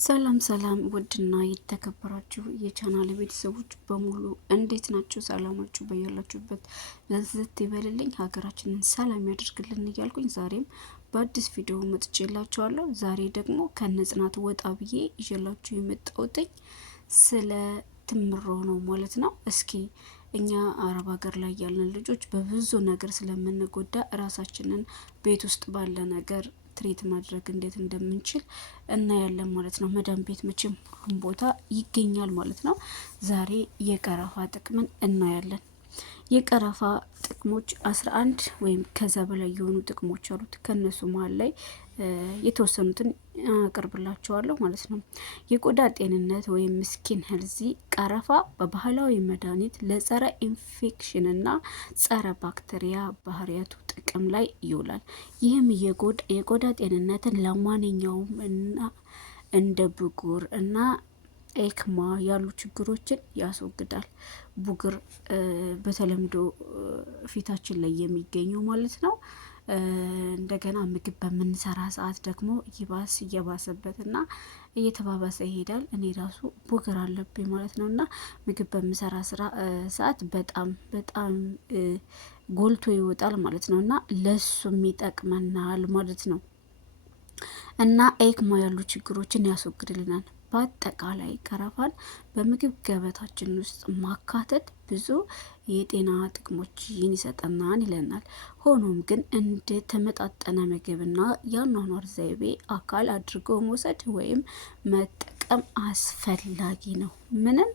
ሰላም ሰላም ውድና የተከበራችሁ የቻናል ቤተሰቦች በሙሉ እንዴት ናችሁ? ሰላማችሁ በያላችሁበት ለዝት ይበልልኝ፣ ሀገራችንን ሰላም ያደርግልን እያልኩኝ ዛሬም በአዲስ ቪዲዮ መጥቼላችኋለሁ። ዛሬ ደግሞ ከነጽናት ወጣ ብዬ ይዤላችሁ የመጣሁትኝ ስለ ትምሮ ነው ማለት ነው። እስኪ እኛ አረብ ሀገር ላይ ያለን ልጆች በብዙ ነገር ስለምንጎዳ ራሳችንን ቤት ውስጥ ባለ ነገር ትሪት ማድረግ እንዴት እንደምንችል እናያለን ማለት ነው። መዳም ቤት መቼም ሁሉም ቦታ ይገኛል ማለት ነው። ዛሬ የቀረፋ ጥቅምን እናያለን። የቀረፋ ጥቅሞች 11 ወይም ከዛ በላይ የሆኑ ጥቅሞች አሉት። ከነሱ መሀል ላይ የተወሰኑትን አቀርብላችኋለሁ ማለት ነው። የቆዳ ጤንነት ወይም ስኪን ሄልዚ፣ ቀረፋ በባህላዊ መድኃኒት ለጸረ ኢንፌክሽንና ጸረ ባክቴሪያ ባህሪያቱ ጥቅም ላይ ይውላል። ይህም የቆዳ ጤንነትን ለማንኛውም እና እንደ ብጉር እና ኤክማ ያሉ ችግሮችን ያስወግዳል። ቡግር በተለምዶ ፊታችን ላይ የሚገኘው ማለት ነው። እንደገና ምግብ በምንሰራ ሰዓት ደግሞ ይባስ እየባሰበትና እየተባባሰ ይሄዳል። እኔ ራሱ ቡግር አለብኝ ማለት ነው እና ምግብ በምሰራ ሰዓት በጣም ጎልቶ ይወጣል ማለት ነው እና ለሱም ይጠቅመናል ማለት ነው እና ኤክማ ያሉ ችግሮችን ያስወግድልናል። በአጠቃላይ ቀረፋን በምግብ ገበታችን ውስጥ ማካተት ብዙ የጤና ጥቅሞችን ይሰጠናል ይለናል። ሆኖም ግን እንደ ተመጣጠነ ምግብና የአኗኗር ዘይቤ አካል አድርጎ መውሰድ ወይም መጠቀም አስፈላጊ ነው። ምንም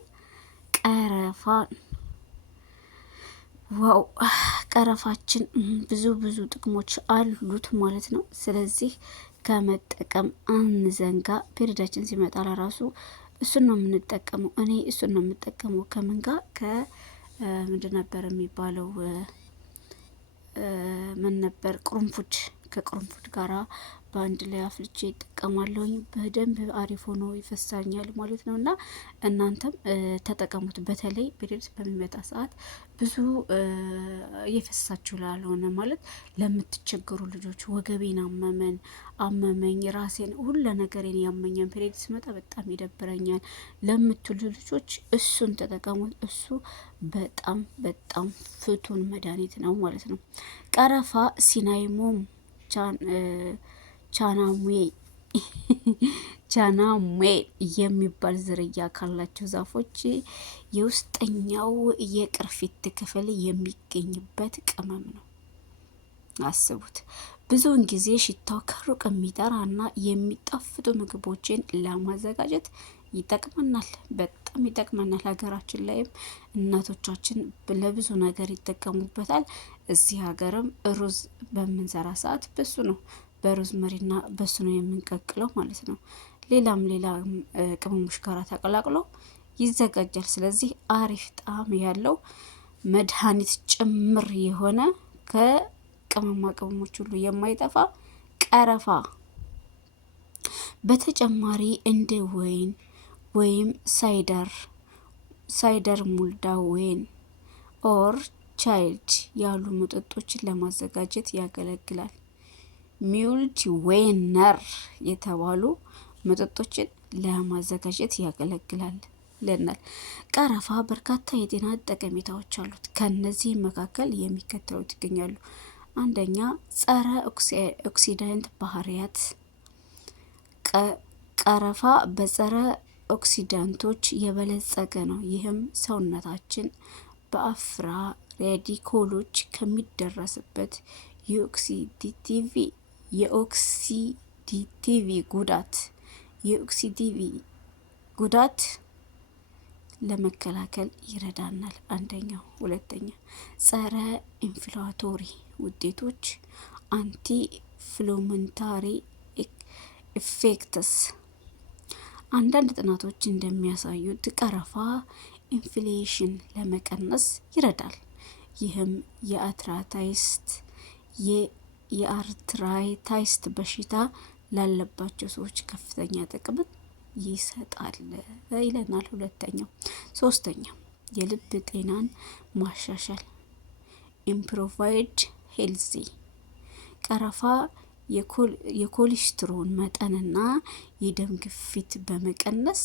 ቀረፋን ዋው ቀረፋችን ብዙ ጥቅሞች አሉት ማለት ነው። ስለዚህ ከመጠቀም አንዘንጋ። ፔሪዳችን ሲመጣ ለራሱ እሱን ነው የምንጠቀመው። እኔ እሱን ነው የምጠቀመው። ከምን ጋር ምንድን ነበር የሚባለው? ምን ነበር? ቅርንፉድ። ከቅርንፉድ ጋራ በአንድ ላይ አፍልቼ ይጠቀማለሁኝ። በደንብ አሪፍ ሆኖ ይፈሳኛል ማለት ነው እና እናንተም ተጠቀሙት። በተለይ ፔሪየድስ በሚመጣ ሰዓት ብዙ እየፈሳችሁ ላልሆነ ማለት ለምትቸገሩ ልጆች፣ ወገቤን አመመኝ ራሴን ሁሉ ነገሬን ያመኛል፣ ፔሪየድስ ሲመጣ በጣም ይደብረኛል ለምትሉ ልጆች እሱን ተጠቀሙት። እሱ በጣም ፍቱን መድኃኒት ነው ማለት ነው። ቀረፋ ሲናይሞም ቻናሙዌ የሚባል ዝርያ ካላቸው ዛፎች የውስጠኛው የቅርፊት ክፍል የሚገኝበት ቅመም ነው። አስቡት። ብዙውን ጊዜ ሽታው ከሩቅ የሚጠራና የሚጣፍጡ ምግቦችን ለማዘጋጀት ይጠቅመናል። በጣም ይጠቅመናል። ሀገራችን ላይም እናቶቻችን ለብዙ ነገር ይጠቀሙበታል። እዚህ ሀገርም ሩዝ በምንሰራ ሰዓት በሱ ነው፣ በሩዝ መሪና በሱ ነው የምንቀቅለው ማለት ነው። ሌላም ቅመሞች ጋር ተቀላቅሎ ይዘጋጃል። ስለዚህ አሪፍ ጣዕም ያለው መድኃኒት ጭምር የሆነ ከቅመማ ቅመሞች ሁሉ የማይጠፋ ቀረፋ በተጨማሪ እንደ ወይን ወይም ሳይደር ሙልዳ ወይን ኦር ቻይልድ ያሉ መጠጦችን ለማዘጋጀት ያገለግላል። ሚውልድ ዌነር የተባሉ መጠጦችን ለማዘጋጀት ያገለግላል ይለናል። ቀረፋ በርካታ የጤና ጠቀሜታዎች አሉት። ከነዚህ መካከል የሚከተሉት ይገኛሉ። አንደኛ፣ ጸረ ኦክሲዳንት ባህሪያት። ቀረፋ በጸረ ኦክሲዳንቶች የበለጸገ ነው። ይህም ሰውነታችን በአፍራ ሬዲኮሎች ከሚደረስበት የኦክሲዲቲቪ ጉዳት ለመከላከል ይረዳናል። አንደኛው። ሁለተኛ፣ ጸረ ኢንፍላቶሪ ውጤቶች አንቲ ፍሎመንታሪ ኢፌክትስ። አንዳንድ ጥናቶች እንደሚያሳዩት ቀረፋ ኢንፍሌሽን ለመቀነስ ይረዳል። ይህም የአርትራይታይስ በሽታ ላለባቸው ሰዎች ከፍተኛ ጥቅም ይሰጣል ይለናል። ሁለተኛው። ሶስተኛ፣ የልብ ጤናን ማሻሻል ኢምፕሮቫይድ ሄልዚ። ቀረፋ የኮሌስትሮል መጠንና የደም ግፊት በመቀነስ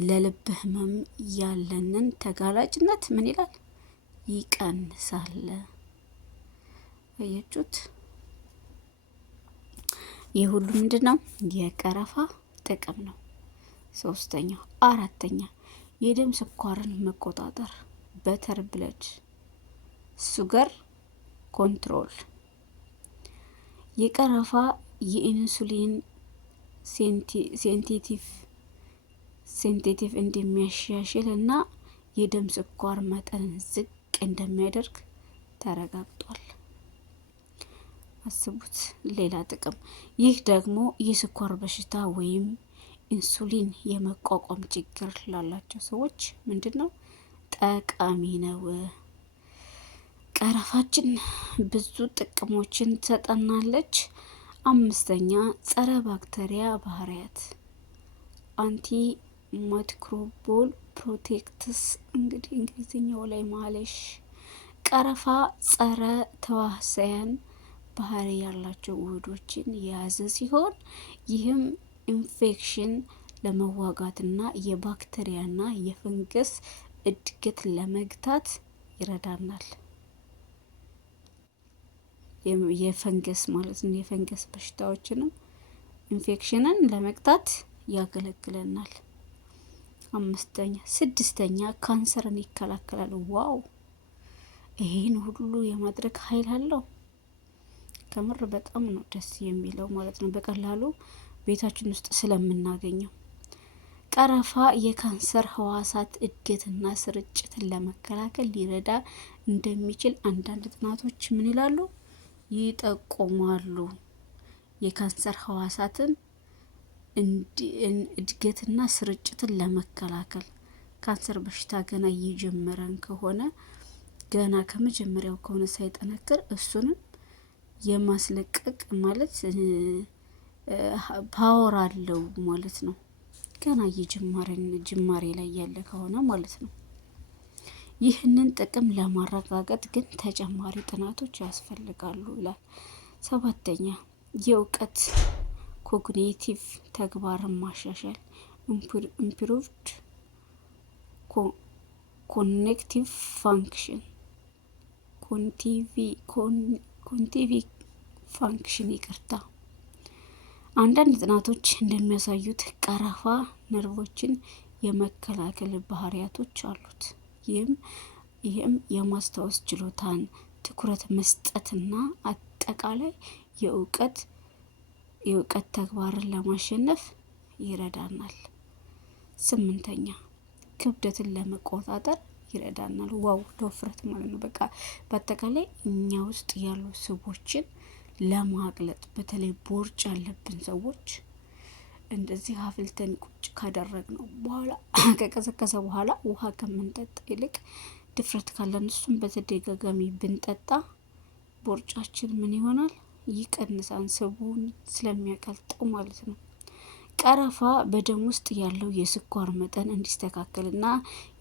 ለልብ ህመም ያለንን ተጋላጭነት ምን ይላል? ይቀንሳል። አያችሁት? ይህ ሁሉ ምንድን ነው? የቀረፋ ጥቅም ነው። ሶስተኛው አራተኛ የደም ስኳርን መቆጣጠር በተር ብለድ ሱገር ኮንትሮል። የቀረፋ የኢንሱሊን ሴንሲቲቭ እንደሚያሻሽል እና የደም ስኳር መጠንን ዝቅ እንደሚያደርግ ተረጋግጧል። አስቡት። ሌላ ጥቅም፣ ይህ ደግሞ የስኳር በሽታ ወይም ኢንሱሊን የመቋቋም ችግር ላላቸው ሰዎች ምንድን ነው? ጠቃሚ ነው። ቀረፋችን ብዙ ጥቅሞችን ትሰጠናለች። አምስተኛ ጸረ ባክቴሪያ ባህሪያት አንቲ ማይክሮቦል ፕሮቴክትስ። እንግዲህ እንግሊዝኛው ላይ ማለሽ። ቀረፋ ጸረ ተዋሲያን ባህሪ ያላቸው ውህዶችን የያዘ ሲሆን ይህም ኢንፌክሽን ለመዋጋትና የባክቴሪያና የፈንገስ እድገት ለመግታት ይረዳናል። የፈንገስ ማለት ነው። የፈንገስ በሽታዎችንም ኢንፌክሽንን ለመግታት ያገለግለናል። ስድስተኛ ካንሰርን ይከላከላል። ዋው! ይሄን ሁሉ የማድረግ ኃይል አለው። ከምር በጣም ነው ደስ የሚለው ማለት ነው። በቀላሉ ቤታችን ውስጥ ስለምናገኘው። ቀረፋ የካንሰር ህዋሳት እድገትና ስርጭትን ለመከላከል ሊረዳ እንደሚችል አንዳንድ ጥናቶች ምን ይላሉ? ይጠቁማሉ። የካንሰር ህዋሳትን እድገትና ስርጭትን ለመከላከል ካንሰር በሽታ ገና እየጀመረን ከሆነ ገና ከመጀመሪያው ከሆነ ሳይጠነክር እሱንም የማስለቀቅ ማለት ፓወር አለው ማለት ነው። ገና ጅማሬ ላይ ያለ ከሆነ ማለት ነው። ይህንን ጥቅም ለማረጋገጥ ግን ተጨማሪ ጥናቶች ያስፈልጋሉ ይላል። ሰባተኛ የእውቀት ኮግኒቲቭ ተግባርን ማሻሻል ኢምፕሩቭድ ኮኔክቲቭ ፋንክሽን ኮንቲቪ ፋንክሽን ይቅርታ። አንዳንድ ጥናቶች እንደሚያሳዩት ቀረፋ ነርቮችን የመከላከል ባህሪያቶች አሉት። ይህም የማስታወስ ችሎታን፣ ትኩረት መስጠትና አጠቃላይ የእውቀት ተግባርን ለማሸነፍ ይረዳናል። ስምንተኛ ክብደትን ለመቆጣጠር ይረዳናል። ዋው! ለውፍረት ማለት ነው። በቃ በአጠቃላይ እኛ ውስጥ ያሉ ስቦችን ለማቅለጥ በተለይ ቦርጭ ያለብን ሰዎች እንደዚህ አፍልተን ቁጭ ካደረግነው በኋላ ከቀዘቀዘ በኋላ ውሃ ከምንጠጣ ይልቅ ድፍረት ካለን እሱም በተደጋጋሚ ብንጠጣ ቦርጫችን ምን ይሆናል? ይቀንሳል። ስቡን ስለሚያቀልጠው ማለት ነው። ቀረፋ በደም ውስጥ ያለው የስኳር መጠን እንዲስተካከልና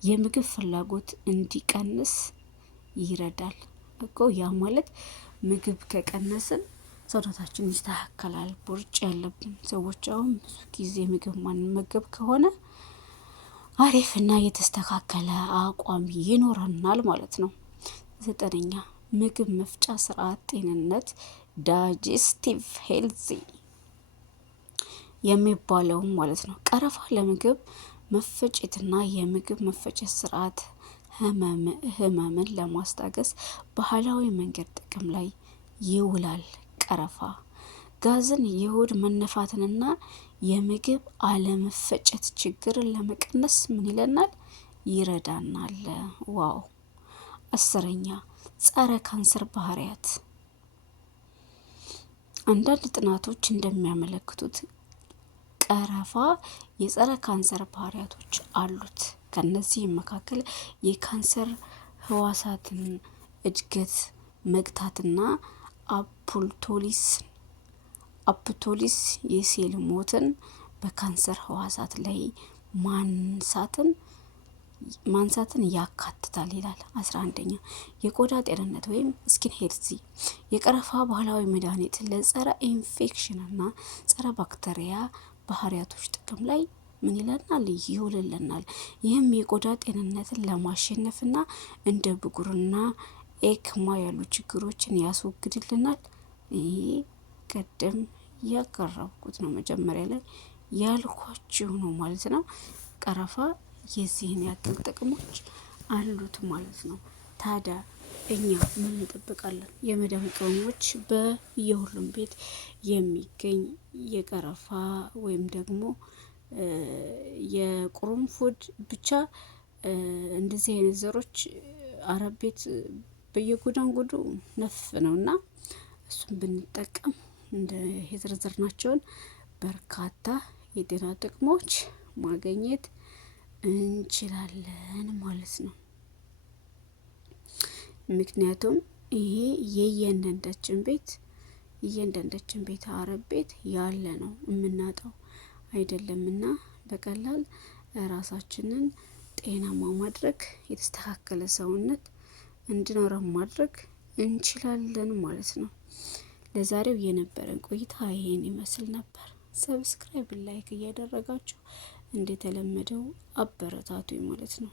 የምግብ ፍላጎት እንዲቀንስ ይረዳል እኮ። ያ ማለት ምግብ ከቀነስን ሰውነታችን ይስተካከላል። ቦርጭ ያለብን ሰዎች አሁን ብዙ ጊዜ ምግብ ማንመገብ ከሆነ አሪፍና የተስተካከለ አቋም ይኖረናል ማለት ነው። ዘጠነኛ ምግብ መፍጫ ስርዓት ጤንነት ዳይጀስቲቭ ሄልዚ የሚባለው ማለት ነው። ቀረፋ ለምግብ መፈጨትና የምግብ መፈጨት ስርዓት ህመምን ለማስታገስ ባህላዊ መንገድ ጥቅም ላይ ይውላል። ቀረፋ ጋዝን፣ የሆድ መነፋትንና የምግብ አለመፈጨት ችግርን ለመቀነስ ምን ይለናል? ይረዳናል። ዋው! አስረኛ ጸረ ካንሰር ባህሪያት አንዳንድ ጥናቶች እንደሚያመለክቱት ቀረፋ የጸረ ካንሰር ባህሪያቶች አሉት። ከነዚህም መካከል የካንሰር ህዋሳትን እድገት መግታትና አፕቶሊስ የሴል ሞትን በካንሰር ህዋሳት ላይ ማንሳትን ማንሳትን ያካትታል ይላል። 11ኛ የቆዳ ጤንነት ወይም ስኪን ሄልዚ የቀረፋ ባህላዊ መድኃኒት ለጸረ ኢንፌክሽንና ጸረ ባክቴሪያ ባህሪያቶች ጥቅም ላይ ምን ይለናል? ይውልልናል። ይህም የቆዳ ጤንነትን ለማሸነፍና እንደ ብጉርና ኤክማ ያሉ ችግሮችን ያስወግድልናል። ይሄ ቀደም ያቀረብኩት ነው፣ መጀመሪያ ላይ ያልኳችሁ ነው ማለት ነው። ቀረፋ የዚህን ያክል ጥቅሞች አሉት ማለት ነው። ታዲያ እኛ ምን እንጠብቃለን? የመዳም ቅመሞች በየሁሉም ቤት የሚገኝ የቀረፋ ወይም ደግሞ የቁርንፉድ ብቻ እንደዚህ አይነት ዘሮች አረብ ቤት በየጉዳንጉዱ ነፍ ነውና እሱን ብንጠቀም እንደ የዘረዘርናቸውን በርካታ የጤና ጥቅሞች ማግኘት እንችላለን ማለት ነው። ምክንያቱም ይሄ የእያንዳንዳችን ቤት አረብ ቤት ያለ ነው፣ የምናጣው አይደለምና በቀላል ራሳችንን ጤናማ ማድረግ፣ የተስተካከለ ሰውነት እንዲኖረን ማድረግ እንችላለን ማለት ነው። ለዛሬው የነበረን ቆይታ ይሄን ይመስል ነበር። ሰብስክራይብ፣ ላይክ እያደረጋችሁ እንደተለመደው አበረታቱ ማለት ነው።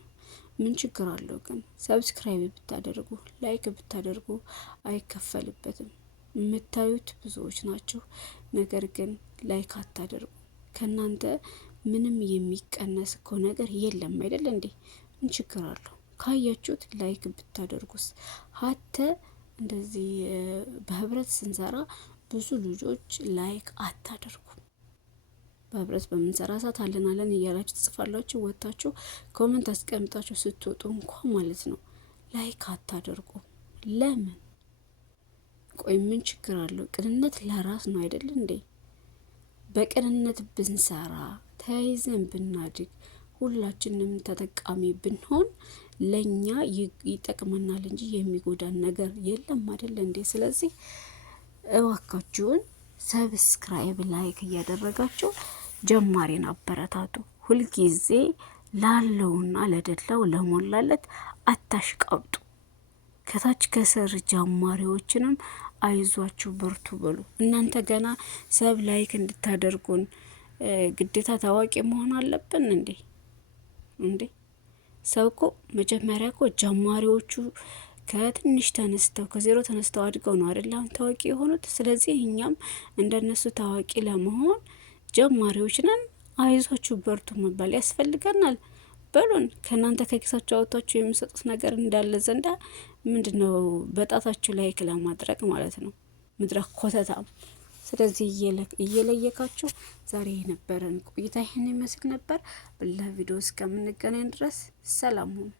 ምን ችግር አለው ግን? ሰብስክራይብ ብታደርጉ ላይክ ብታደርጉ አይከፈልበትም። የምታዩት ብዙዎች ናቸው፣ ነገር ግን ላይክ አታደርጉ። ከናንተ ምንም የሚቀነስ እኮ ነገር የለም አይደል እንዴ? ምን ችግር አለው? ካያችሁት ላይክ ብታደርጉስ? ሀተ እንደዚህ በህብረት ስንሰራ ብዙ ልጆች ላይክ አታደርጉ። በህብረት በምንሰራ ሰዓት አለን እያላችሁ ትጽፋላችሁ፣ ወጣችሁ ኮመንት አስቀምጣችሁ ስትወጡ እንኳን ማለት ነው ላይክ አታደርጉ። ለምን? ቆይ ምን ችግር አለው? ቅንነት ለራስ ነው አይደል እንዴ? በቅንነት ብንሰራ ተያይዘን ብናድግ ሁላችንም ተጠቃሚ ብንሆን ለኛ ይጠቅመናል እንጂ የሚጎዳን ነገር የለም አይደል እንዴ? ስለዚህ እባካችሁን ሰብስክራይብ ላይክ እያደረጋችሁ ጀማሪን አበረታቱ። ሁልጊዜ ላለውና ለደላው ለሞላለት አታሽቃብጡ። ከታች ከስር ጀማሪዎችንም አይዟችሁ በርቱ በሉ። እናንተ ገና ሰብ ላይክ እንድታደርጉን ግዴታ ታዋቂ መሆን አለብን እንዴ? ሰው እኮ መጀመሪያ እኮ ጀማሪዎቹ ከትንሽ ተነስተው ከዜሮ ተነስተው አድገው ነው አይደል አሁን ታዋቂ የሆኑት። ስለዚህ እኛም እንደነሱ ታዋቂ ለመሆን ጀማሪዎች ነን፣ አይዟችሁ በርቱ መባል ያስፈልገናል። በሉን። ከእናንተ ከኪሳችሁ አውጥታችሁ የሚሰጡት ነገር እንዳለ ዘንዳ ምንድነው በጣታችሁ ላይክ ለማድረግ ማለት ነው፣ ምድረ ኮተታም። ስለዚህ እየለየካችሁ ዛሬ የነበረን ቆይታ ይህን ይመስል ነበር። በሌላ ቪዲዮ እስከምንገናኝ ድረስ ሰላም ሁኑ።